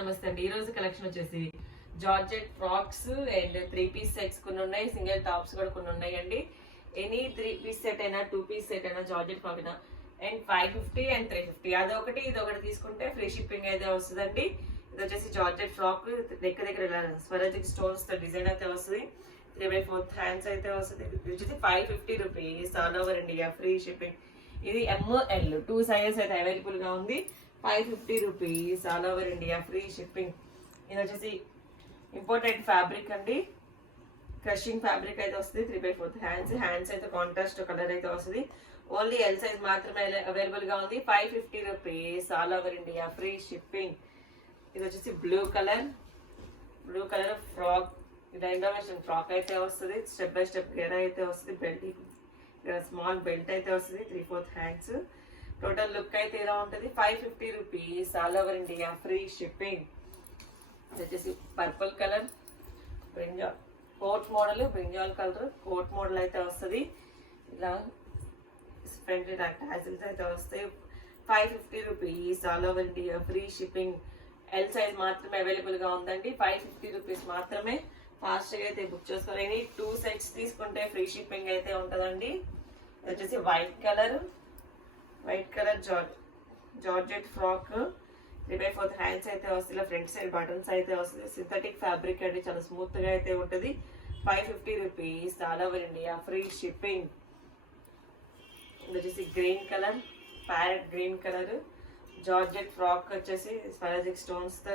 నమస్తే అండి. ఈ రోజు కలెక్షన్ వచ్చేసి georgette frocks and 3 piece sets కొన్ని ఉన్నాయి, సింగిల్ టాప్స్ కూడా కొన్ని ఉన్నాయండి. ఎనీ 3 పీస్ సెట్ అయినా 2 పీస్ సెట్ అయినా జార్జెట్ ఫ్రాక్ అయినా అండ్ 550 అండ్ 350 అదొకటి ఇదొకటి తీసుకుంటే ఫ్రీ షిప్పింగ్ అయితే వస్తుందండి. ఇది వచ్చేసి జార్జెట్ ఫ్రాక్ దగ్గర స్వరాజిక్ స్టోన్స్ తో డిజైన్ అయితే వస్తుంది. 3/4 హ్యాండ్స్ అయితే వస్తుంది. ఇది వచ్చేసి 550 rupees all over India free shipping. ఇది ML 2 సైజెస్ అయితే అవైలబుల్ గా ఉంది. 550 rupees all over India free shipping. ఇది వచ్చేసి ఇంపోర్టెడ్ ఫ్యాబ్రిక్ అండి, క్రషింగ్ ఫ్యాబ్రిక్ అయితే వస్తుంది. 3/4 హ్యాండ్స్ అయితే కాంట్రాస్ట్ కలర్ అయితే వస్తుంది. ఓన్లీ ఎల్ సైజ్ మాత్రమే అవైలబుల్ గా ఉంది. 550 rupees all over India free shipping. ఇది వచ్చేసి బ్లూ కలర్ ఫ్రాక్, డైనమేషన్ ఫ్రాక్ అయితే వస్తుంది. స్టెప్ బై స్టెప్ గేర్ అయితే వస్తుంది. బెల్ట్ స్మాల్ బెల్ట్ అయితే వస్తుంది. 3/4 హ్యాండ్స్. టోటల్ లుక్ అయితే ఇలా ఉంటుంది. 550 rupees all over India free shipping. ఇది వచ్చేసి purple colour brinjal coat model, brinjal colour coat model అయితే వస్తుంది. ఇలా ఫ్రంట్ టాజిల్స్ అయితే వస్తాయి. 550 rupees all over India free shipping. L size మాత్రమే అవైలబుల్ గా ఉందండి. 550 రూపీస్ మాత్రమే. ఫాస్ట్ గా అయితే బుక్ చేసుకోవాలి. 2 సెట్స్ తీసుకుంటే ఫ్రీ షిప్పింగ్ అయితే ఉంటుందండి. ఇది వచ్చేసి white colour georgette frock, 3/4 hands అయితే వస్తుంది. ఇలా ఫ్రంట్ సైడ్ బటన్స్ అయితే వస్తుంది. సింథటిక్ ఫ్యాబ్రిక్ అండి, చాలా స్మూత్ గా అయితే ఉంటుంది. 550 rupees all over India free shipping. ఇది వచ్చేసి green colour, parrot green colour georgette frock వచ్చేసి స్వరాజిక్ స్టోన్స్ తో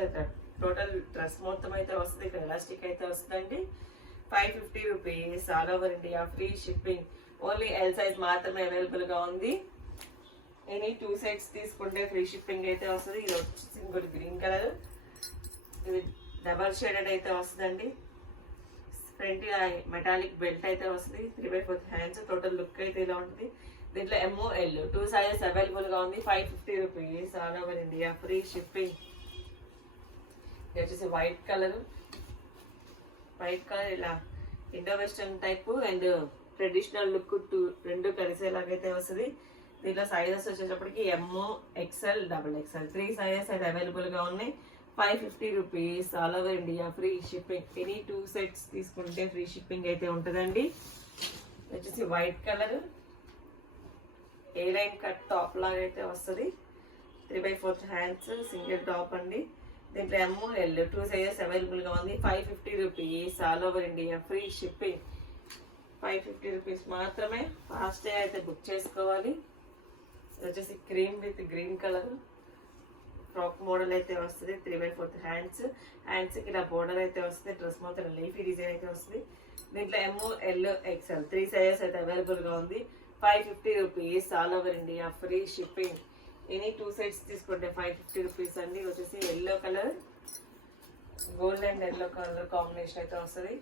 టోటల్ డ్రెస్ మొత్తం అయితే వస్తుంది. ఇక్కడ ఎలాస్టిక్ అయితే వస్తుందండి. 550 rupees all over India free shipping. Only L size మాత్రమే అవైలబుల్ గా ఉంది. ఎనీ 2 సెట్స్ తీసుకుంటే ఫ్రీ షిప్పింగ్ అయితే వస్తుంది. ఇది వచ్చేసి ఇంకోటి గ్రీన్ కలర్, ఇది డబల్ షేడెడ్ అయితే వస్తుందండి. ఫ్రంట్ మెటాలిక్ బెల్ట్ అయితే వస్తుంది. 3/4 హ్యాండ్స్. టోటల్ లుక్ అయితే ఇలా ఉంటుంది. దీంట్లో ML 2 సైజెస్ అవైలబుల్ గా ఉంది. 550 rupees all over India free shipping. ఇది వచ్చేసి వైట్ కలర్ ఇలా Indo western type and traditional look రెండు కలిసేలాగైతే వస్తుంది. దీంట్లో సైజెస్ వచ్చేటప్పటికి XL, XXL 3 సైజెస్ అయితే అవైలబుల్ గా ఉన్నాయి. 550 rupees all over India free shipping. Any 2 sets తీసుకుంటే ఫ్రీ షిప్పింగ్ అయితే ఉంటుందండి. వచ్చేసి వైట్ కలర్ ఏ లైన్ కట్ టాప్ లాగా అయితే వస్తుంది. 3/4 హ్యాండ్స్ సింగిల్ టాప్ అండి. దీంట్లో ML 2 సైజెస్ అవైలబుల్ గా ఉంది. 550 rupees all over India free shipping. 550 rupees మాత్రమే. ఫాస్ట్ అయితే బుక్ చేసుకోవాలి. ఇది వచ్చేసి cream with green colour frock model అయితే వస్తుంది. 3/4 హ్యాండ్స్ కి ఇలా బోర్డర్ అయితే వస్తుంది. డ్రెస్ మొత్తం లీఫీ డిజైన్ అయితే వస్తుంది. దీంట్లో ML XL 3 సైజెస్ అయితే అవైలబుల్ గా ఉంది. 550 rupees all over India free shipping. Any 2 sets తీసుకుంటే 550 రూపీస్ అండి. వచ్చేసి yellow colour, gold and yellow colour combination అయితే వస్తుంది.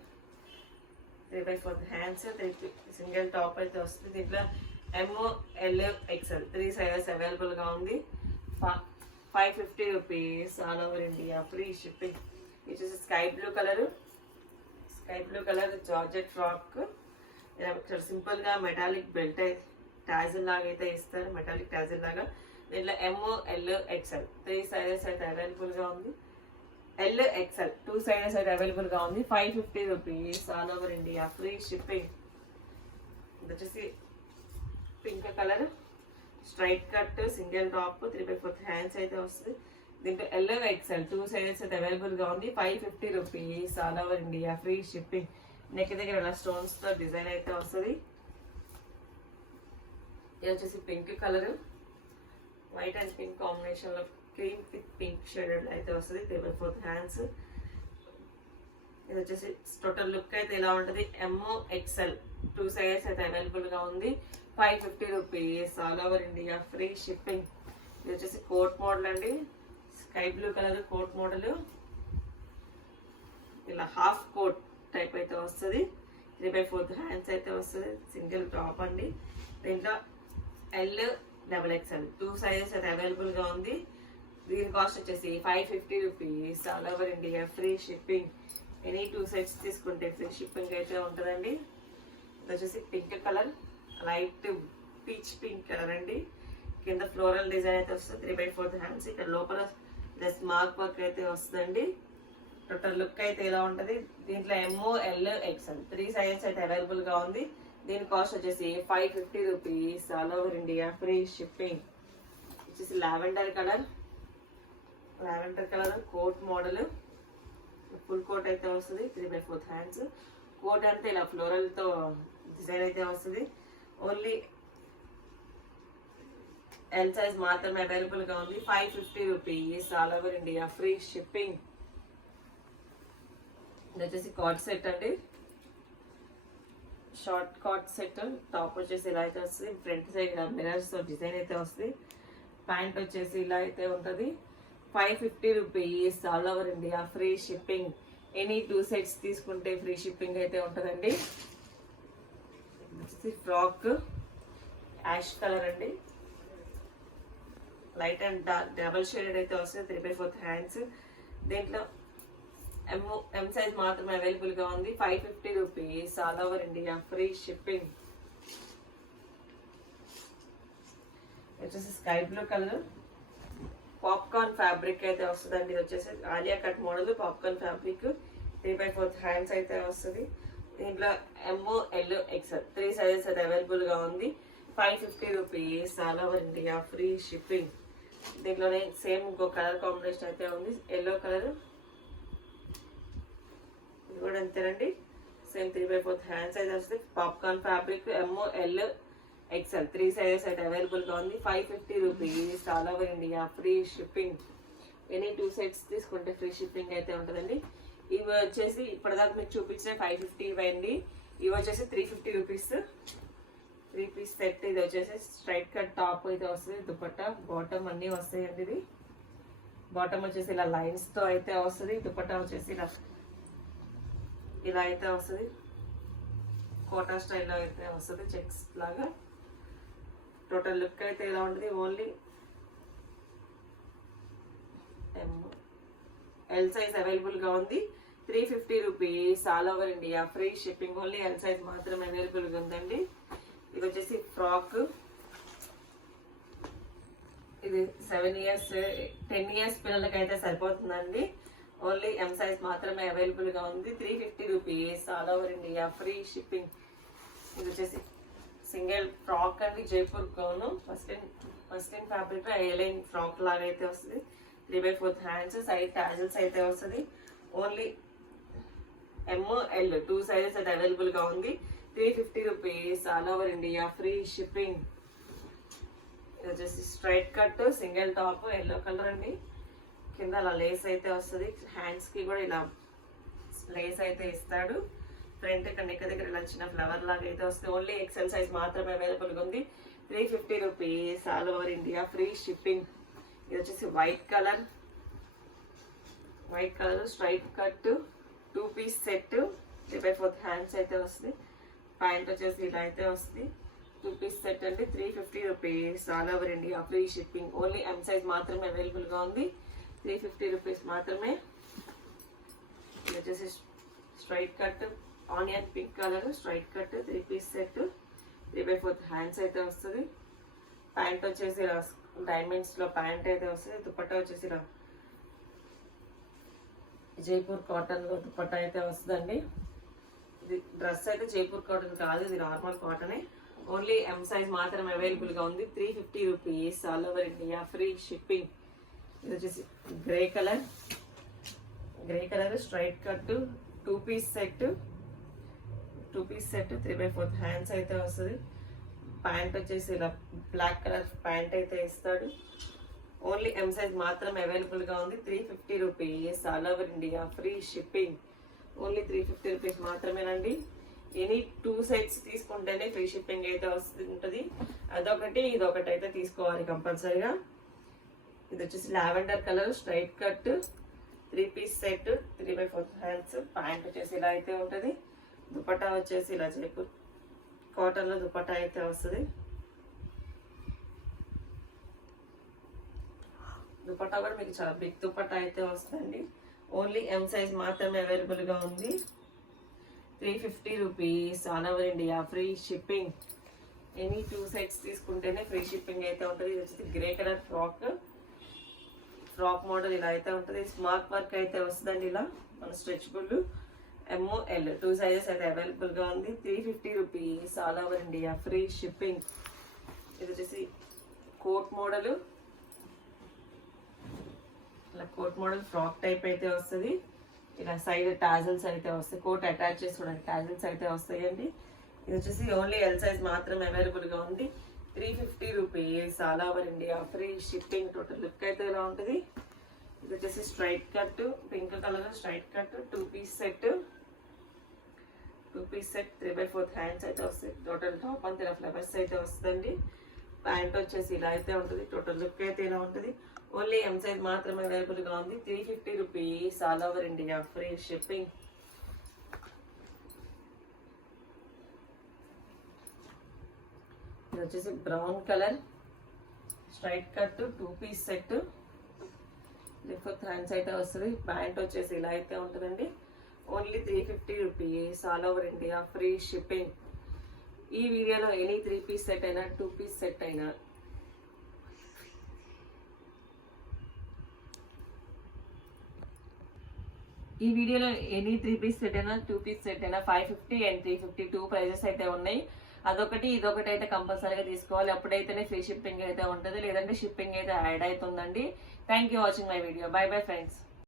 3/4 హ్యాండ్స్, సింగిల్ టాప్ అయితే వస్తుంది. దీంట్లో ML XL 3 సైజెస్ అవైలబుల్ గా ఉంది. 550 rupees all over India free shipping. ఇది వచ్చేసి sky blue colour georgette frock. Simple గా మెటాలిక్ బెల్ట్ టాజిల్ లాగా అయితే ఇస్తారు, మెటాలిక్ టాజిల్ లాగా. దీంట్లో ML XL 3 సైజెస్ అయితే అవైలబుల్ గా ఉంది. LXL 2 సైజెస్ అయితే అవైలబుల్ గా ఉంది. 550 rupees all over India free shipping. ఇది వచ్చేసి pink colour straight cut single top, 3/4 hands అయితే వస్తుంది. దీంట్లో LXL 2 సైజెస్ అయితే అవైలబుల్ గా ఉంది. 550 rupees all over India free shipping. Neck దగ్గర ఇలా స్టోన్స్ తో డిజైన్ అయితే వస్తుంది. ఇది వచ్చేసి pink colour, white and pink combination లో క్రీమ్ విత్ పింక్ షేడెడ్ అయితే వస్తుంది. 3/4 హ్యాండ్స్. ఇది వచ్చేసి టోటల్ లుక్ అయితే ఇలా ఉంటుంది. MXL 2 సైజెస్ అయితే అవైలబుల్ గా ఉంది. 550 rupees all over India free shipping. ఇది వచ్చేసి కోట్ మోడల్ అండి, sky blue colour coat model. ఇలా హాఫ్ కోట్ టైప్ అయితే వస్తుంది. 3/4 హ్యాండ్స్ అయితే వస్తుంది. సింగిల్ టాప్ అండి. దీంట్లో LXL 2 సైజెస్ అయితే అవైలబుల్ గా ఉంది. దీని కాస్ట్ వచ్చేసి 550 rupees all over India free shipping. Any 2 sets తీసుకుంటే ఫ్రీ షిప్పింగ్ అయితే ఉంటుందండి. ఇది వచ్చేసి pink colour, light peach pink colour అండి. కింద ఫ్లోరల్ డిజైన్ అయితే వస్తుంది. 3/4 హ్యాండ్స్. ఇక్కడ లోపల ప్లస్ మార్క్ వర్క్ అయితే వస్తుందండి. టోటల్ లుక్ అయితే ఇలా ఉంటుంది. దీంట్లో ఎంఓ ఎల్ ఎక్స్ఎల్ 3 సైజెస్ అయితే అవైలబుల్ గా ఉంది. దీని కాస్ట్ వచ్చేసి 550 rupees, all over India free shipping. వచ్చేసి lavender colour coat model, full coat అయితే వస్తుంది. 3/4 హ్యాండ్స్. కోట్ అంతా ఇలా ఫ్లోరల్ తో డిజైన్ అయితే వస్తుంది. ఓన్లీ ఎల్ సైజ్ మాత్రమే అవైలబుల్ గా ఉంది. 550 rupees, all over India free shipping. ఇది వచ్చేసి కార్డ్ సెట్ అండి, షార్ట్ కార్డ్ సెట్. టాప్ వచ్చేసి ఇలా అయితే వస్తుంది. ఫ్రంట్ సైడ్ మిరర్స్ తో డిజైన్ అయితే వస్తుంది. ప్యాంట్ వచ్చేసి ఇలా అయితే ఉంటుంది. 550 rupees, all over India free shipping. Any 2 sets తీసుకుంటే ఫ్రీ షిప్పింగ్ అయితే ఉంటుందండి. వచ్చేసి ఫ్రాక్ యాష్ కలర్ అండి, light and dark double shaded అయితే వస్తుంది. 3/4 హ్యాండ్స్. దీంట్లో ఎం సైజ్ మాత్రమే అవైలబుల్ గా ఉంది. 550 rupees, all over India free shipping. వచ్చేసి sky blue colour popcorn fabric అయితే వస్తుందండి. ఇది వచ్చేసి Alia cut model popcorn fabric. 3/4 hands అయితే వస్తుంది. దీంట్లో ఎంఓ ఎల్ ఎక్స్ఎల్ 3 సైజెస్ అయితే అవైలబుల్ గా ఉంది. 550 rupees, all over India free shipping. దీంట్లోనే సేమ్ ఇంకో కలర్ కాంబినేషన్ అయితే ఉంది, ఎల్లో కలర్. ఇది కూడా అంతేనండి, సేమ్ 3/4 హ్యాండ్స్ అయితే వస్తుంది. Popcorn fabric M L XL 3 sizes అయితే అవైలబుల్ గా ఉంది. 550 rupees, all over India free shipping. Any 2 sets తీసుకుంటే ఫ్రీ షిప్పింగ్ అయితే ఉంటుందండి. ఇవి వచ్చేసి ఇప్పటిదాకా మీకు చూపించిన 550 ఇవ్వండి. ఇవి వచ్చేసి 350 రూపీస్ 3 పీస్ సెట్. ఇది వచ్చేసి స్ట్రైట్ కట్ టాప్ అయితే వస్తుంది. దుపట్టా బాటమ్ అన్నీ వస్తాయండి. ఇది బాటమ్ వచ్చేసి ఇలా లైన్స్ తో అయితే వస్తుంది. దుపట్టా వచ్చేసి ఇలా అయితే వస్తుంది. కోటా స్టైల్లో అయితే వస్తుంది, చెక్స్ లాగా. టోటల్ లుక్ అయితే ఇలా ఉంటుంది. ఓన్లీ ఎల్ సైజ్ అవైలబుల్ గా ఉంది. 350 rupees, all over India free shipping. Only L size మాత్రమే అవైలబుల్ గా ఉందండి. ఇది వచ్చేసి ఫ్రాక్. ఇది 7 ఇయర్స్ 10 ఇయర్స్ పిల్లలకి అయితే సరిపోతుందండి. ఓన్లీ ఎం సైజ్ మాత్రమే అవైలబుల్ గా ఉంది. 350 rupees, all over India free shipping. ఇది వచ్చేసి సింగిల్ ఫ్రాక్ అండి, Jaipur gown muslin fabric A-line frock లాగా అయితే వస్తుంది. 3/4 హ్యాండ్స్, సైడ్ టాజల్స్ అయితే వస్తుంది. ఓన్లీ ఎంఎల్ 2 సైజెస్ అయితే అవైలబుల్ గా ఉంది. 350 rupees, all over India free shipping. ఇది వచ్చేసి straight cut single top, yellow colour అండి. కింద అలా లేస్ అయితే వస్తుంది. హ్యాండ్స్ కి కూడా ఇలా లేస్ అయితే ఇస్తాడు. ఫ్రంట్ నెక్ దగ్గర ఇలా చిన్న ఫ్లవర్ లాగా అయితే వస్తుంది. ఓన్లీ ఎక్సెల్ సైజ్ మాత్రమే అవైలబుల్ గా ఉంది. 350 rupees, all over India free shipping. ఇది వచ్చేసి white colour straight cut 2 piece set. 3/4 hands అయితే వస్తుంది. ప్యాంట్ వచ్చేసి ఇలా అయితే వస్తుంది. 2 పీస్ సెట్ అండి. 350 rupees, all over India free shipping. Only M size మాత్రమే అవైలబుల్ గా ఉంది. 350 రూపీస్ మాత్రమే. ఇది వచ్చేసి straight cut onion pink colour straight cut 3 piece set. 3/4 hands అయితే వస్తుంది. ప్యాంట్ వచ్చేసి ఇలా డైమండ్స్ లో ప్యాంట్ అయితే వస్తుంది. దుపట్టా వచ్చేసి ఇలా జైపూర్ కాటన్ లో దుపట్టా అయితే వస్తుందండి. ఇది డ్రెస్ అయితే జైపూర్ కాటన్ కాదు, ఇది నార్మల్ కాటనే. ఓన్లీ ఎం సైజ్ మాత్రమే అవైలబుల్ గా ఉంది. 350 rupees, all over India free shipping. ఇది వచ్చేసి grey colour straight cut 2 piece set 3/4 hands అయితే వస్తుంది. ప్యాంట్ వచ్చేసి ఇలా బ్లాక్ కలర్ ప్యాంట్ అయితే ఇస్తాడు. ఓన్లీ ఎం సైజ్ మాత్రమే అవైలబుల్ గా ఉంది. 350 rupees, all over India free shipping. Only 350 rupees మాత్రమేనండి. ఎనీ 2 సెట్స్ తీసుకుంటేనే ఫ్రీ షిప్పింగ్ అయితే వస్తుంటది. అదొకటి ఇదొకటి అయితే తీసుకోవాలి కంపల్సరీగా. ఇది వచ్చేసి lavender colour straight cut 3 piece set 3/4 hands. Pant వచ్చేసి ఇలా అయితే ఉంటది. దుపట్టా వచ్చేసి ఇలా జైపూర్ కాటన్ లో దుపట్టా అయితే వస్తుంది. దుపట్టా కూడా మీకు చాలా బిగ్ దుపట్టా అయితే వస్తుందండి. ఓన్లీ ఎం సైజ్ మాత్రమే అవైలబుల్ గా ఉంది. 350 rupees, all over India free shipping. Any 2 sets తీసుకుంటేనే ఫ్రీ షిప్పింగ్ అయితే ఉంటుంది. ఇది వచ్చేసి గ్రే కలర్ ఫ్రాక్ మోడల్ ఇలా అయితే ఉంటుంది. స్మార్ట్ వర్క్ అయితే వస్తుందండి. ఇలా మన స్ట్రెచబుల్ ML 2 సైజెస్ అయితే అవైలబుల్ గా ఉంది. 350 rupees all over India, free shipping. ఇది వచ్చేసి కోట్ మోడల్, ఇలా కోట్ మోడల్ ఫ్రాక్ టైప్ అయితే వస్తుంది. ఇలా సైడ్ టాజల్స్ అయితే వస్తాయి, కోట్ అటాచ్ చేసుకోవడానికి టాజల్స్ అయితే వస్తాయండి. ఇది వచ్చేసి ఓన్లీ ఎల్ సైజ్ మాత్రమే అవైలబుల్ గా ఉంది. 350 rupees all over India, free shipping. Total look అయితే ఇలా ఉంటుంది. ఇది వచ్చేసి straight cut, pink colour straight cut, 2 piece set. 2 piece set 3/4 hands అయితే వస్తాయి. టోటల్ టాప్ అంతా ఇలా ఫ్లవర్స్ అయితే వస్తుందండి. ప్యాంట్ వచ్చేసి ఇలా అయితే ఉంటుంది. టోటల్ లుక్ అయితే ఇలా ఉంటుంది. ఓన్లీ ఎం సైజ్ మాత్రమే అవైలబుల్ గా ఉంది. 350 rupees all over India, free shipping. ఇది వచ్చేసి brown colour straight cut, 2 piece set, 3/4 hands అయితే వస్తుంది. ప్యాంట్ వచ్చేసి ఇలా అయితే ఉంటుందండి. Only 350 rupees all over India, free shipping. ఈ వీడియోలో ఎనీ 3 పీస్ సెట్ అయినా 2 పీస్ సెట్ అయినా ఈ వీడియోలో ఎనీ 3 పీస్ సెట్ అయినా 2 పీస్ సెట్ అయినా 550 అండ్ 350 2 ప్రైజెస్ అయితే ఉన్నాయి. అదొకటి ఇదొకటి అయితే కంపల్సరీగా తీసుకోవాలి. అప్పుడైతేనే ఫ్రీ షిప్పింగ్ అయితే ఉంటుంది, లేదంటే షిప్పింగ్ అయితే యాడ్ అవుతుందండి. Thank you watching my video. By bye friends.